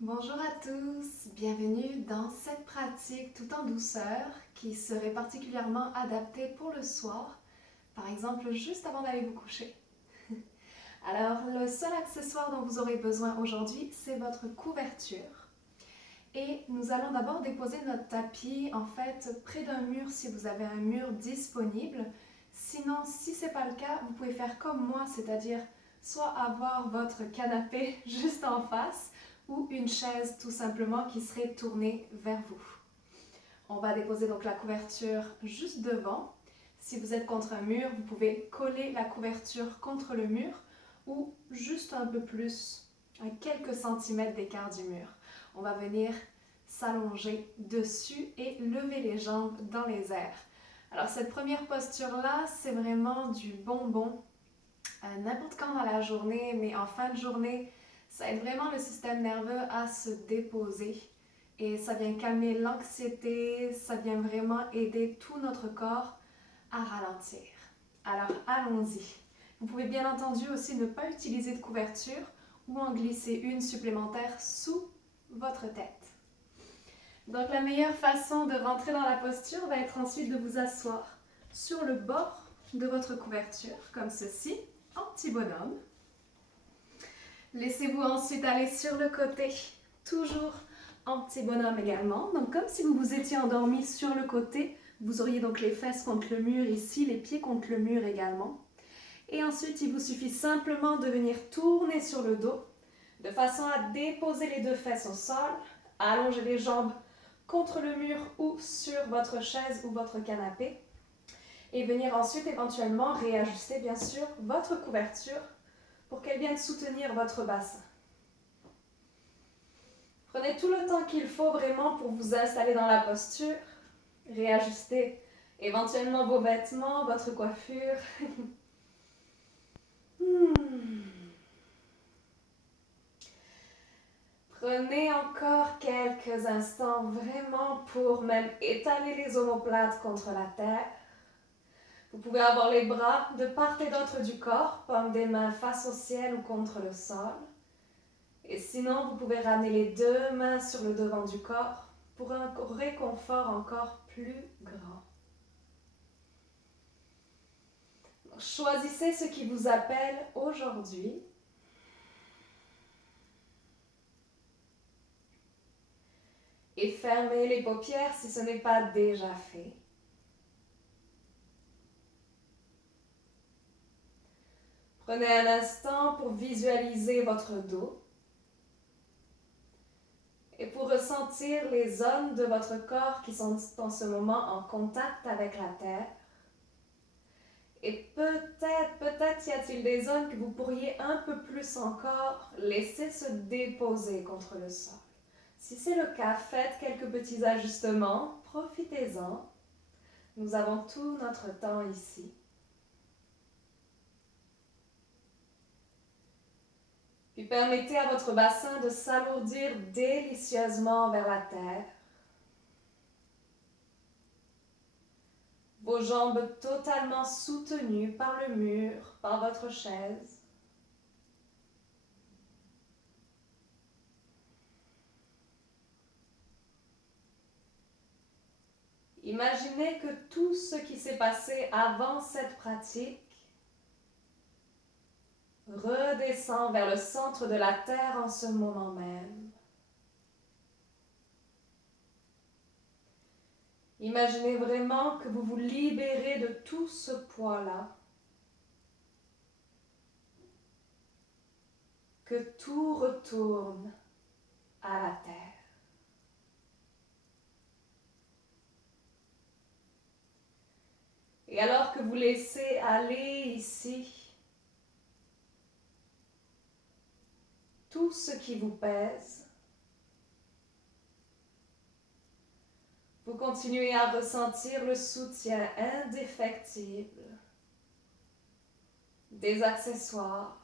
Bonjour à tous, bienvenue dans cette pratique tout en douceur qui serait particulièrement adaptée pour le soir, par exemple juste avant d'aller vous coucher. Alors, le seul accessoire dont vous aurez besoin aujourd'hui, c'est votre couverture. Et nous allons d'abord déposer notre tapis en fait près d'un mur si vous avez un mur disponible. Sinon, si ce n'est pas le cas, vous pouvez faire comme moi, c'est-à-dire soit avoir votre canapé juste en face ou une chaise tout simplement qui serait tournée vers vous. On va déposer donc la couverture juste devant. Si vous êtes contre un mur, vous pouvez coller la couverture contre le mur ou juste un peu plus, à quelques centimètres d'écart du mur. On va venir s'allonger dessus et lever les jambes dans les airs. Alors cette première posture-là, c'est vraiment du bonbon, n'importe quand dans la journée, mais en fin de journée, ça aide vraiment le système nerveux à se déposer et ça vient calmer l'anxiété, ça vient vraiment aider tout notre corps à ralentir. Alors allons-y. Vous pouvez bien entendu aussi ne pas utiliser de couverture ou en glisser une supplémentaire sous votre tête. Donc la meilleure façon de rentrer dans la posture va être ensuite de vous asseoir sur le bord de votre couverture, comme ceci, en petit bonhomme. Laissez-vous ensuite aller sur le côté, toujours en petit bonhomme également. Donc comme si vous vous étiez endormi sur le côté, vous auriez donc les fesses contre le mur ici, les pieds contre le mur également. Et ensuite, il vous suffit simplement de venir tourner sur le dos, de façon à déposer les deux fesses au sol, allonger les jambes contre le mur ou sur votre chaise ou votre canapé, et venir ensuite éventuellement réajuster bien sûr votre couverture pour qu'elle vienne soutenir votre bassin. Prenez tout le temps qu'il faut vraiment pour vous installer dans la posture, réajuster éventuellement vos vêtements, votre coiffure. Prenez encore quelques instants vraiment pour même étaler les omoplates contre la terre. Vous pouvez avoir les bras de part et d'autre du corps, paumes des mains face au ciel ou contre le sol. Et sinon, vous pouvez ramener les deux mains sur le devant du corps pour un réconfort encore plus grand. Choisissez ce qui vous appelle aujourd'hui. Et fermez les paupières si ce n'est pas déjà fait. Prenez un instant pour visualiser votre dos et pour ressentir les zones de votre corps qui sont en ce moment en contact avec la terre. Et peut-être y a-t-il des zones que vous pourriez un peu plus encore laisser se déposer contre le sol. Si c'est le cas, faites quelques petits ajustements, profitez-en. Nous avons tout notre temps ici. Puis permettez à votre bassin de s'alourdir délicieusement vers la terre. Vos jambes totalement soutenues par le mur, par votre chaise. Imaginez que tout ce qui s'est passé avant cette pratique redescend vers le centre de la terre en ce moment même. Imaginez vraiment que vous vous libérez de tout ce poids-là, que tout retourne à la terre. Et alors que vous laissez aller ici tout ce qui vous pèse, vous continuez à ressentir le soutien indéfectible des accessoires,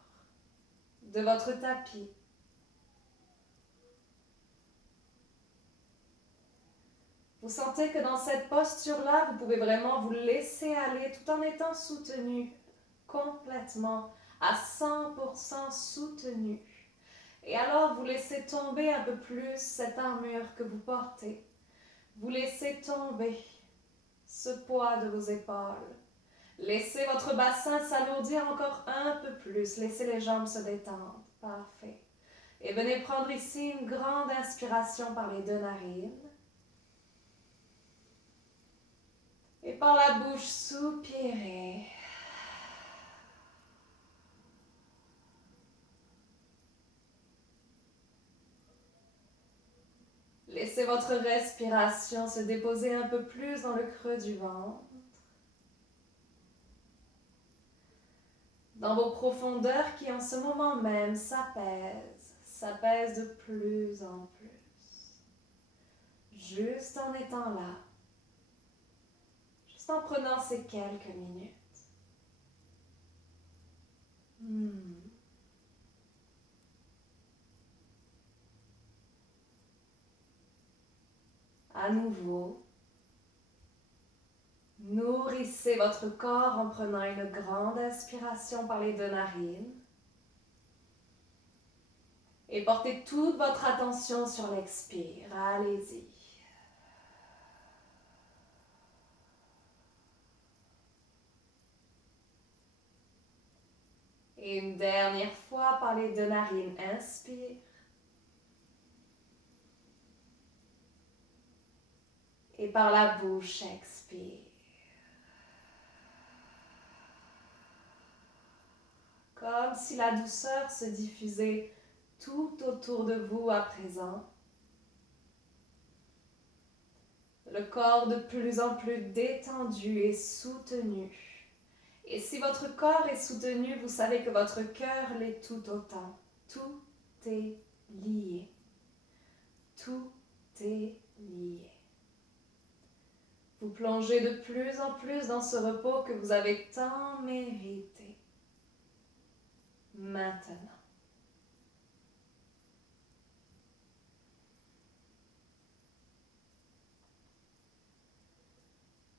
de votre tapis. Vous sentez que dans cette posture-là, vous pouvez vraiment vous laisser aller tout en étant soutenu complètement, à 100% soutenu. Et alors, vous laissez tomber un peu plus cette armure que vous portez. Vous laissez tomber ce poids de vos épaules. Laissez votre bassin s'alourdir encore un peu plus. Laissez les jambes se détendre. Parfait. Et venez prendre ici une grande inspiration par les deux narines. Et par la bouche, soupirez. Laissez votre respiration se déposer un peu plus dans le creux du ventre. Dans vos profondeurs qui en ce moment même s'apaisent de plus en plus. Juste en étant là, juste en prenant ces quelques minutes. À nouveau, nourrissez votre corps en prenant une grande inspiration par les deux narines. Et portez toute votre attention sur l'expire. Allez-y. Et une dernière fois par les deux narines, inspire. Et par la bouche, expire. Comme si la douceur se diffusait tout autour de vous à présent. Le corps de plus en plus détendu et soutenu. Et si votre corps est soutenu, vous savez que votre cœur l'est tout autant. Tout est lié. Tout est lié. Vous plongez de plus en plus dans ce repos que vous avez tant mérité. Maintenant.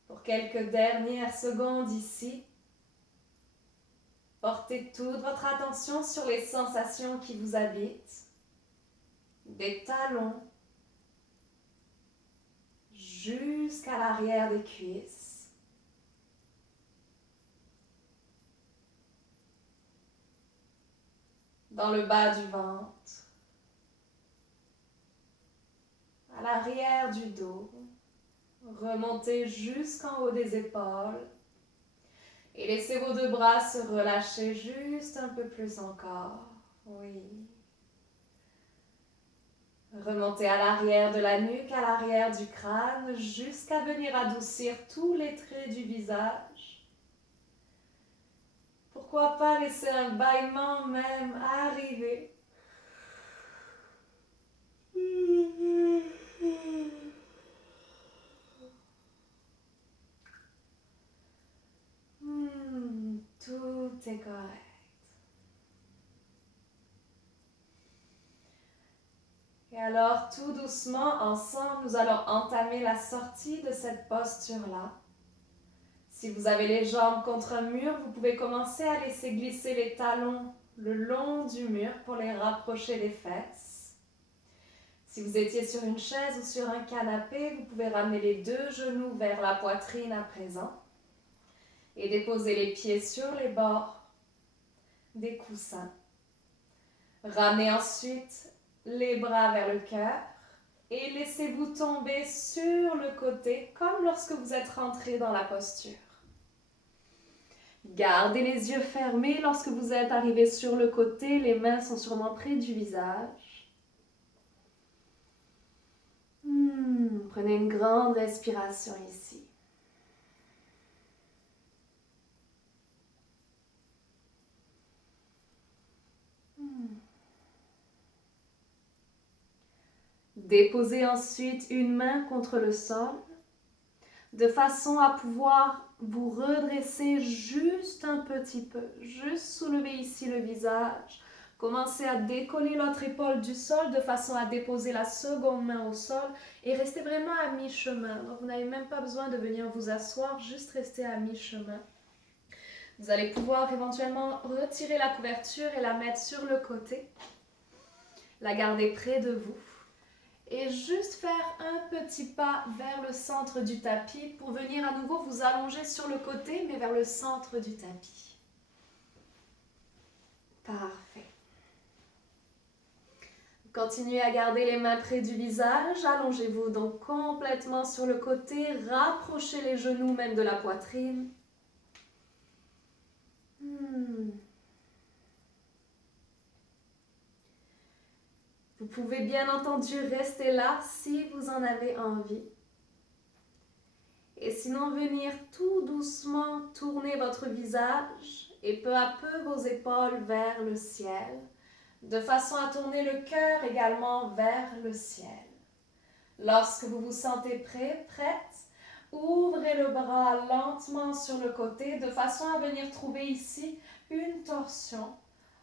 Pour quelques dernières secondes ici, portez toute votre attention sur les sensations qui vous habitent, des talons jusqu'à l'arrière des cuisses. Dans le bas du ventre, à l'arrière du dos, remontez jusqu'en haut des épaules et laissez vos deux bras se relâcher juste un peu plus encore. Oui. Remontez à l'arrière de la nuque, à l'arrière du crâne, jusqu'à venir adoucir tous les traits du visage. Pourquoi pas laisser un bâillement même arriver. Tout est correct. Et alors, tout doucement, ensemble, nous allons entamer la sortie de cette posture-là. Si vous avez les jambes contre un mur, vous pouvez commencer à laisser glisser les talons le long du mur pour les rapprocher des fesses. Si vous étiez sur une chaise ou sur un canapé, vous pouvez ramener les deux genoux vers la poitrine à présent et déposer les pieds sur les bords des coussins. Ramenez ensuite les bras vers le cœur et laissez-vous tomber sur le côté comme lorsque vous êtes rentré dans la posture. Gardez les yeux fermés lorsque vous êtes arrivé sur le côté, les mains sont sûrement près du visage. Prenez une grande respiration ici. Déposez ensuite une main contre le sol, de façon à pouvoir vous redresser juste un petit peu, juste soulever ici le visage. Commencez à décoller l'autre épaule du sol de façon à déposer la seconde main au sol et restez vraiment à mi-chemin. Donc vous n'avez même pas besoin de venir vous asseoir, juste rester à mi-chemin. Vous allez pouvoir éventuellement retirer la couverture et la mettre sur le côté. La garder près de vous. Et juste faire un petit pas vers le centre du tapis pour venir à nouveau vous allonger sur le côté, mais vers le centre du tapis. Parfait. Continuez à garder les mains près du visage. Allongez-vous donc complètement sur le côté. Rapprochez les genoux même de la poitrine. Vous pouvez bien entendu rester là si vous en avez envie. Et sinon, venir tout doucement tourner votre visage et peu à peu vos épaules vers le ciel, de façon à tourner le cœur également vers le ciel. Lorsque vous vous sentez prêt, prête, ouvrez le bras lentement sur le côté de façon à venir trouver ici une torsion.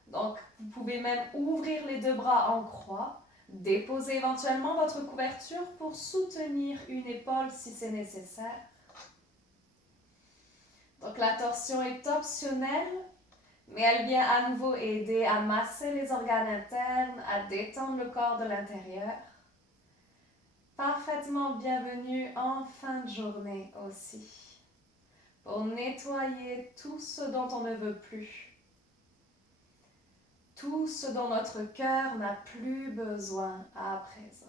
Donc, vous pouvez même ouvrir les deux bras en croix, déposer éventuellement votre couverture pour soutenir une épaule si c'est nécessaire. Donc, la torsion est optionnelle, mais elle vient à nouveau aider à masser les organes internes, à détendre le corps de l'intérieur. Parfaitement bienvenue en fin de journée aussi, pour nettoyer tout ce dont on ne veut plus, tout ce dont notre cœur n'a plus besoin à présent.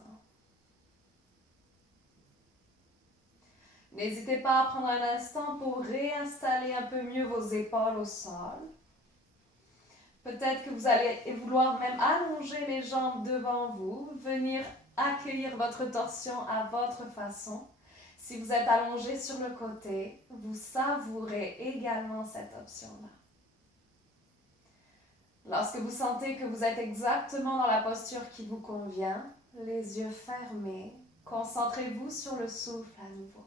N'hésitez pas à prendre un instant pour réinstaller un peu mieux vos épaules au sol. Peut-être que vous allez vouloir même allonger les jambes devant vous, venir accueillir votre torsion à votre façon. Si vous êtes allongé sur le côté, vous savourez également cette option-là. Lorsque vous sentez que vous êtes exactement dans la posture qui vous convient, les yeux fermés, concentrez-vous sur le souffle à nouveau.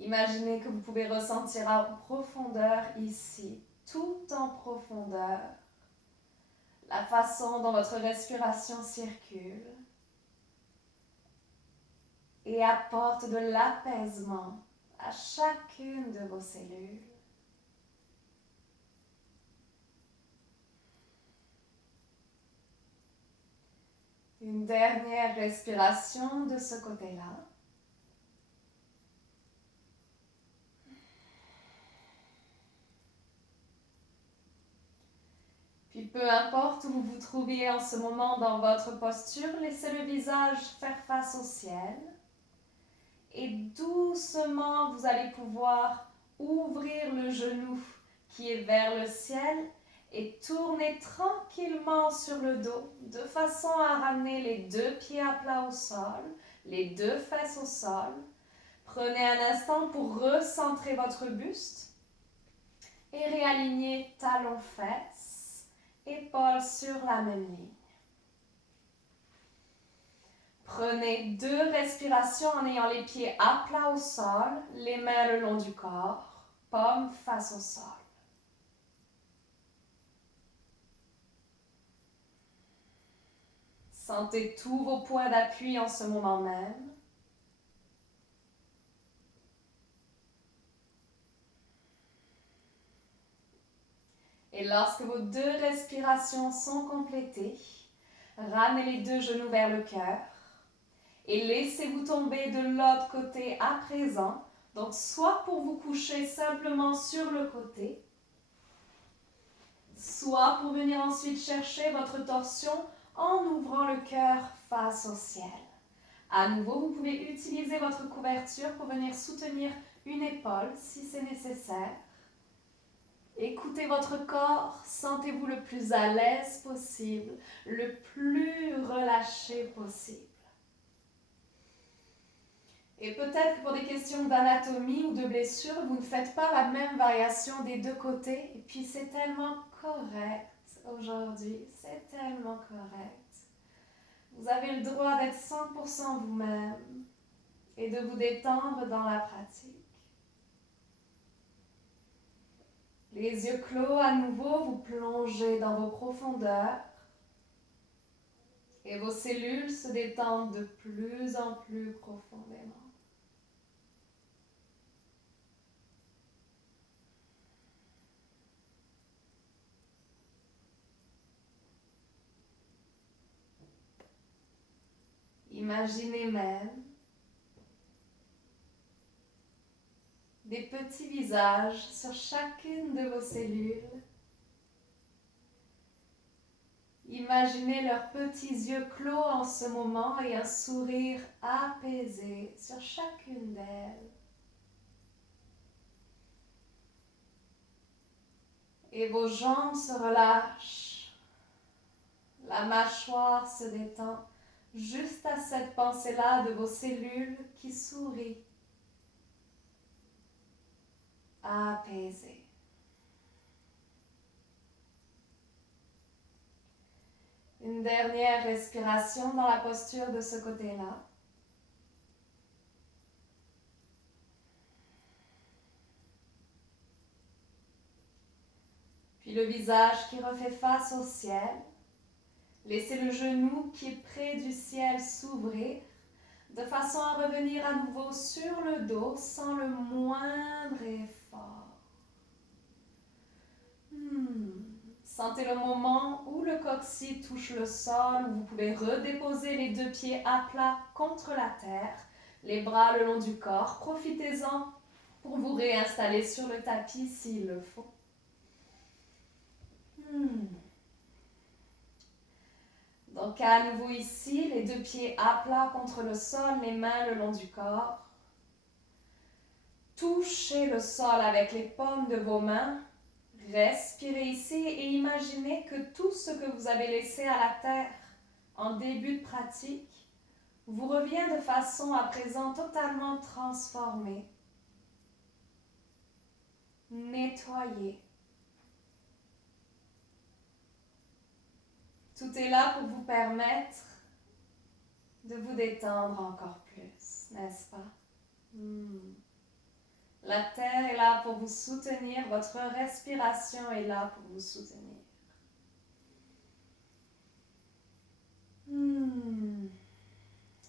Imaginez que vous pouvez ressentir en profondeur ici, tout en profondeur, la façon dont votre respiration circule et apporte de l'apaisement à chacune de vos cellules. Une dernière respiration de ce côté-là. Puis peu importe où vous vous trouviez en ce moment dans votre posture, laissez le visage faire face au ciel. Et doucement, vous allez pouvoir ouvrir le genou qui est vers le ciel et tourner tranquillement sur le dos de façon à ramener les deux pieds à plat au sol, les deux fesses au sol. Prenez un instant pour recentrer votre buste et réaligner talons-fesses, épaules sur la même ligne. Prenez 2 respirations en ayant les pieds à plat au sol, les mains le long du corps, paumes face au sol. Sentez tous vos points d'appui en ce moment même. Et lorsque vos 2 respirations sont complétées, ramenez les 2 genoux vers le cœur et laissez-vous tomber de l'autre côté à présent. Donc, soit pour vous coucher simplement sur le côté, soit pour venir ensuite chercher votre torsion en ouvrant le cœur face au ciel. À nouveau, vous pouvez utiliser votre couverture pour venir soutenir une épaule si c'est nécessaire. Écoutez votre corps, sentez-vous le plus à l'aise possible, le plus relâché possible. Et peut-être que pour des questions d'anatomie ou de blessure, vous ne faites pas la même variation des 2 côtés. Et puis c'est tellement correct aujourd'hui, c'est tellement correct. Vous avez le droit d'être 100% vous-même et de vous détendre dans la pratique. Les yeux clos à nouveau, vous plongez dans vos profondeurs et vos cellules se détendent de plus en plus profondément. Imaginez même des petits visages sur chacune de vos cellules. Imaginez leurs petits yeux clos en ce moment et un sourire apaisé sur chacune d'elles. Et vos jambes se relâchent. La mâchoire se détend juste à cette pensée-là de vos cellules qui sourient. Apaisées. Une dernière respiration dans la posture de ce côté-là. Puis le visage qui refait face au ciel. Laissez le genou qui est près du ciel s'ouvrir de façon à revenir à nouveau sur le dos sans le moindre effort. Sentez le moment où le coccyx touche le sol, où vous pouvez redéposer les deux pieds à plat contre la terre, les bras le long du corps. Profitez-en pour vous réinstaller sur le tapis s'il le faut. Donc à nouveau ici, les deux pieds à plat contre le sol, les mains le long du corps. Touchez le sol avec les paumes de vos mains. Respirez ici et imaginez que tout ce que vous avez laissé à la terre en début de pratique vous revient de façon à présent totalement transformée, nettoyée. Tout est là pour vous permettre de vous détendre encore plus, n'est-ce pas? La terre est là pour vous soutenir, votre respiration est là pour vous soutenir.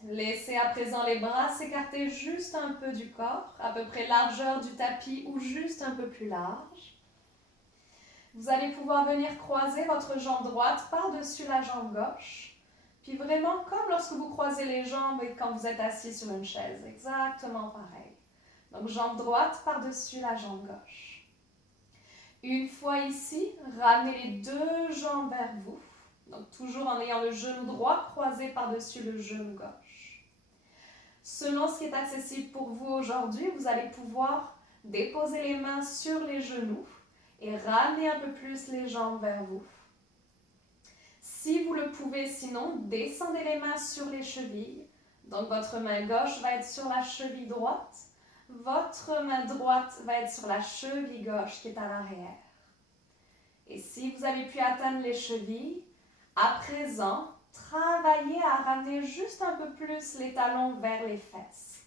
Laissez à présent les bras s'écarter juste un peu du corps, à peu près largeur du tapis ou juste un peu plus large. Vous allez pouvoir venir croiser votre jambe droite par-dessus la jambe gauche, puis vraiment comme lorsque vous croisez les jambes et quand vous êtes assis sur une chaise, exactement pareil. Donc jambe droite par-dessus la jambe gauche. Une fois ici, ramenez les deux jambes vers vous. Donc toujours en ayant le genou droit croisé par-dessus le genou gauche. Selon ce qui est accessible pour vous aujourd'hui, vous allez pouvoir déposer les mains sur les genoux et ramener un peu plus les jambes vers vous. Si vous le pouvez, sinon, descendez les mains sur les chevilles. Donc votre main gauche va être sur la cheville droite. Votre main droite va être sur la cheville gauche qui est à l'arrière. Et si vous avez pu atteindre les chevilles, à présent, travaillez à ramener juste un peu plus les talons vers les fesses.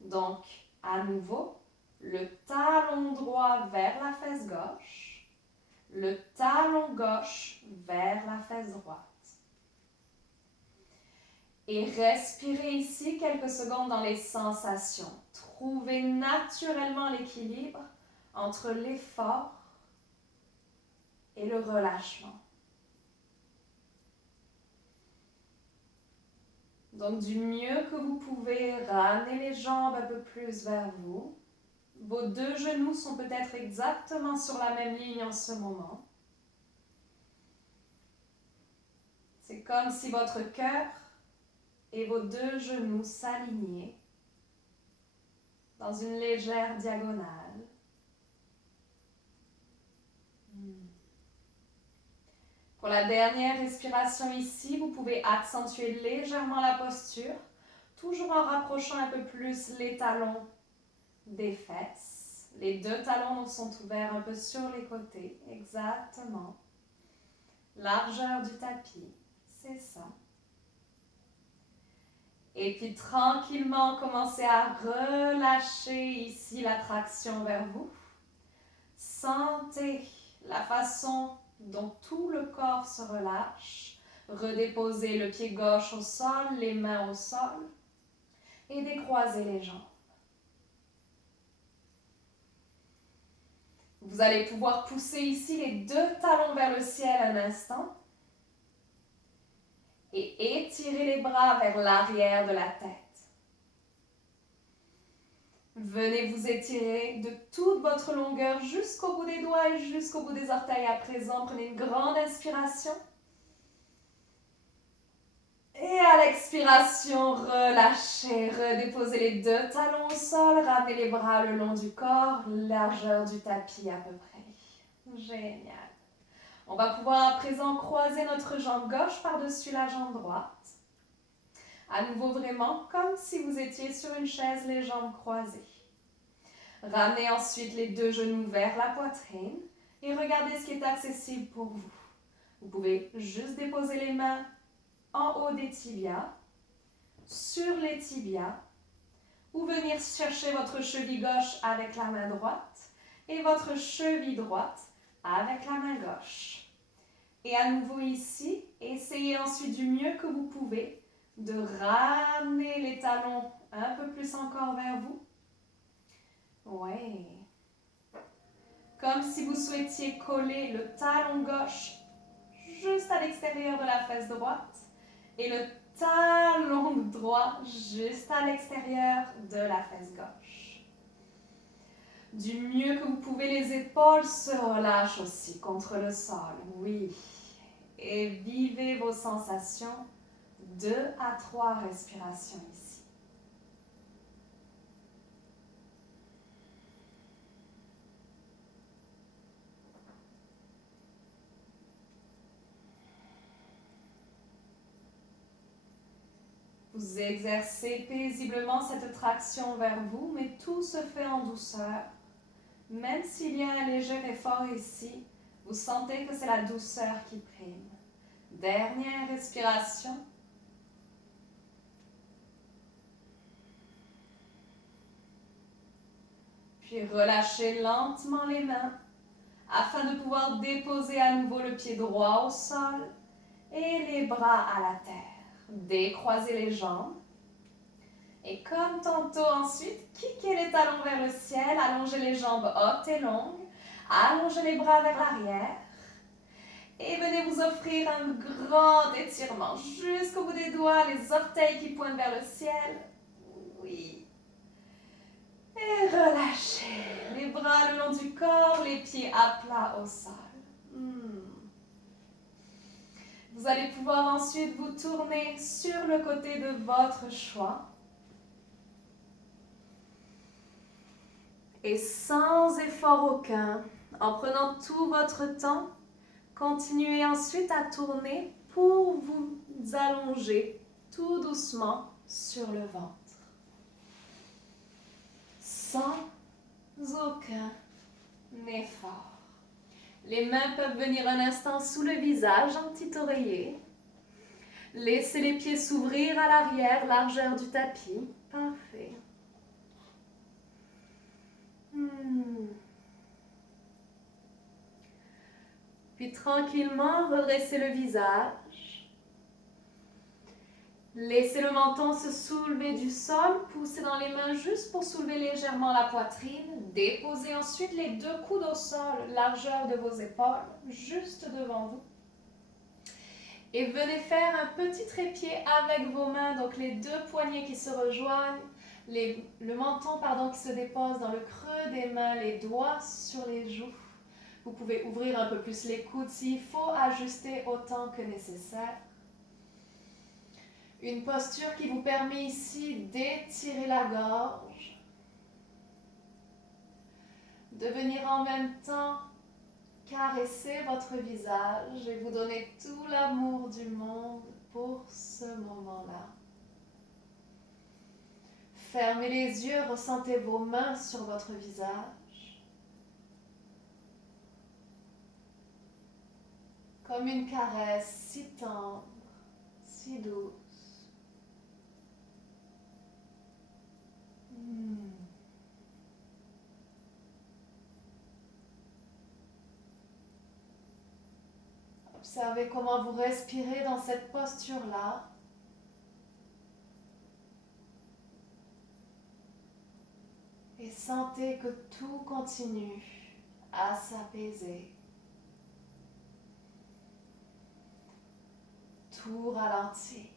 Donc, à nouveau, le talon droit vers la fesse gauche, le talon gauche vers la fesse droite. Et respirez ici quelques secondes dans les sensations. Trouvez naturellement l'équilibre entre l'effort et le relâchement. Donc du mieux que vous pouvez, ramenez les jambes un peu plus vers vous. Vos deux genoux sont peut-être exactement sur la même ligne en ce moment. C'est comme si votre cœur et vos deux genoux s'alignaient dans une légère diagonale. Pour la dernière respiration ici, vous pouvez accentuer légèrement la posture, toujours en rapprochant un peu plus les talons des fesses. Les deux talons sont ouverts un peu sur les côtés, exactement. Largeur du tapis, c'est ça. Et puis tranquillement, commencez à relâcher ici la traction vers vous. Sentez la façon dont tout le corps se relâche. Redéposez le pied gauche au sol, les mains au sol et décroisez les jambes. Vous allez pouvoir pousser ici les deux talons vers le ciel un instant. et étirez les bras vers l'arrière de la tête. Venez vous étirer de toute votre longueur jusqu'au bout des doigts et jusqu'au bout des orteils. À présent, prenez une grande inspiration. Et à l'expiration, relâchez, redéposez les deux talons au sol, ramenez les bras le long du corps, largeur du tapis à peu près. Génial. On va pouvoir à présent croiser notre jambe gauche par-dessus la jambe droite. À nouveau vraiment comme si vous étiez sur une chaise, les jambes croisées. Ramenez ensuite les deux genoux vers la poitrine et regardez ce qui est accessible pour vous. Vous pouvez juste déposer les mains en haut des tibias, sur les tibias, ou venir chercher votre cheville gauche avec la main droite et votre cheville droite avec la main gauche. Et à nouveau ici, essayez ensuite du mieux que vous pouvez de ramener les talons un peu plus encore vers vous. Ouais. Comme si vous souhaitiez coller le talon gauche juste à l'extérieur de la fesse droite et le talon droit juste à l'extérieur de la fesse gauche. Du mieux que vous pouvez, les épaules se relâchent aussi contre le sol, oui. Et vivez vos sensations 2 à 3 respirations ici. Vous exercez paisiblement cette traction vers vous, mais tout se fait en douceur. Même s'il y a un léger effort ici, vous sentez que c'est la douceur qui prime. Dernière respiration. Puis relâchez lentement les mains afin de pouvoir déposer à nouveau le pied droit au sol et les bras à la terre. Décroisez les jambes. Et comme tantôt ensuite, kickez les talons vers le ciel, allongez les jambes hautes et longues, allongez les bras vers l'arrière et venez vous offrir un grand étirement jusqu'au bout des doigts, les orteils qui pointent vers le ciel. Oui. Et relâchez les bras le long du corps, les pieds à plat au sol. Vous allez pouvoir ensuite vous tourner sur le côté de votre choix. Et sans effort aucun, en prenant tout votre temps, continuez ensuite à tourner pour vous allonger tout doucement sur le ventre. Sans aucun effort. Les mains peuvent venir un instant sous le visage en petit oreiller. Laissez les pieds s'ouvrir à l'arrière, largeur du tapis. Parfait. Puis tranquillement, redressez le visage. Laissez le menton se soulever du sol, poussez dans les mains juste pour soulever légèrement la poitrine. Déposez ensuite les deux coudes au sol, largeur de vos épaules, juste devant vous. Et venez faire un petit trépied avec vos mains, donc les deux poignets qui se rejoignent, le menton qui se dépose dans le creux des mains, les doigts sur les joues. Vous pouvez ouvrir un peu plus les coudes s'il faut, ajuster autant que nécessaire. Une posture qui vous permet ici d'étirer la gorge, de venir en même temps caresser votre visage et vous donner tout l'amour du monde pour ce moment-là. Fermez les yeux, ressentez vos mains sur votre visage. Comme une caresse si tendre, si douce. Observez comment vous respirez dans cette posture-là. Et sentez que tout continue à s'apaiser. tout ralentit.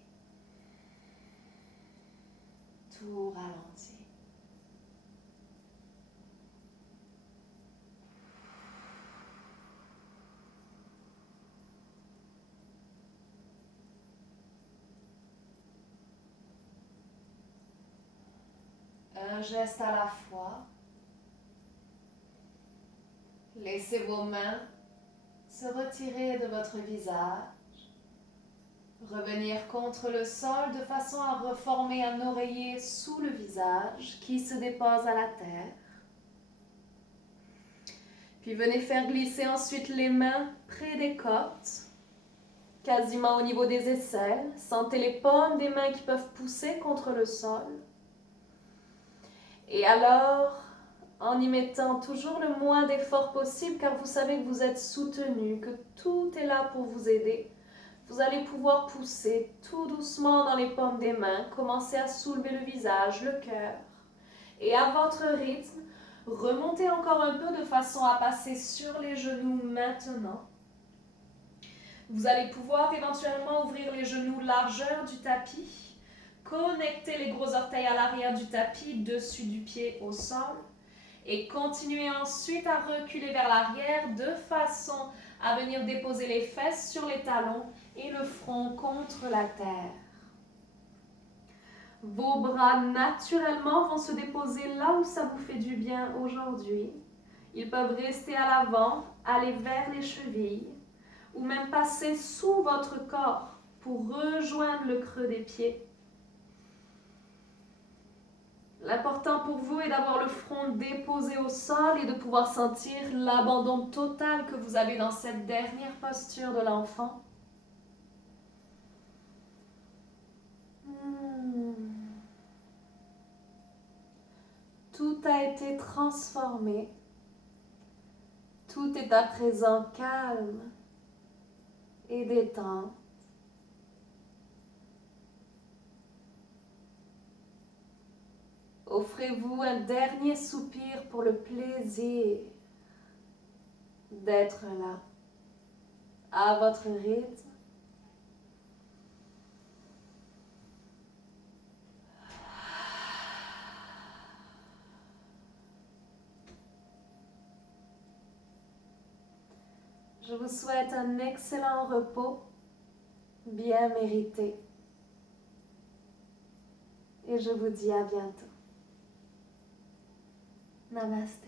Tout ralentit. Un geste à la fois. Laissez vos mains se retirer de votre visage, revenir contre le sol de façon à reformer un oreiller sous le visage qui se dépose à la terre. Puis venez faire glisser ensuite les mains près des côtes, quasiment au niveau des aisselles. Sentez les paumes des mains qui peuvent pousser contre le sol. Et alors, en y mettant toujours le moins d'effort possible, car vous savez que vous êtes soutenu, que tout est là pour vous aider, vous allez pouvoir pousser tout doucement dans les paumes des mains, commencer à soulever le visage, le cœur. Et à votre rythme, remontez encore un peu de façon à passer sur les genoux maintenant. Vous allez pouvoir éventuellement ouvrir les genoux largeur du tapis, connecter les gros orteils à l'arrière du tapis, dessus du pied au sol. Et continuez ensuite à reculer vers l'arrière de façon à venir déposer les fesses sur les talons et le front contre la terre. Vos bras naturellement vont se déposer là où ça vous fait du bien aujourd'hui. Ils peuvent rester à l'avant, aller vers les chevilles ou même passer sous votre corps pour rejoindre le creux des pieds. L'important pour vous est d'avoir le front déposé au sol et de pouvoir sentir l'abandon total que vous avez dans cette dernière posture de l'enfant. Tout a été transformé. Tout est à présent calme et détente. Offrez-vous un dernier soupir pour le plaisir d'être là, à votre rythme. Je vous souhaite un excellent repos, bien mérité. Et je vous dis à bientôt. Namaste.